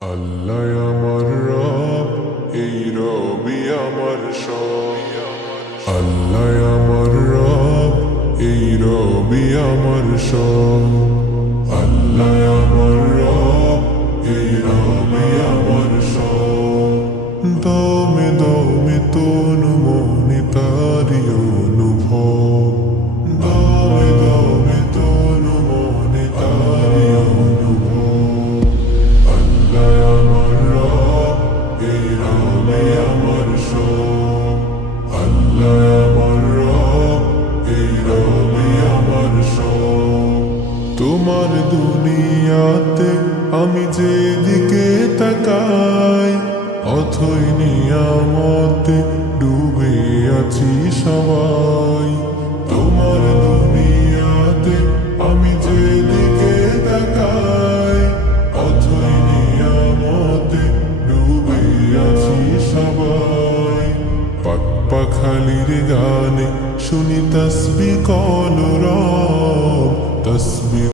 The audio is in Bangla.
আল্লাহ আমার রব, এই রবি আমার সব। আল্লাহ আমার রব, এই রবি আমার সব। আল্লাহ আমার রব, এই রবি আমার সব। দমে দমে তনু মনে তারি অনুভব। দমে দমে তনু মনে তারি অনুভব। আল্লাহ আমার রব, এই রবি আমার সব। আল্লাহ আমার রব, এই রবি আমার সব। তোমার দুনিয়াতে আমি যেদিকে তাকাই, অথই নিয়ামতে ডুবে আছি সবাই। তোমার দুনিয়াতে আমি যেদিকে তাকাই, অথই নিয়ামতে ডুবে আছি সবাই। পাক পাখালির গানে শুনি তসবিহ কলরব, তসবিহ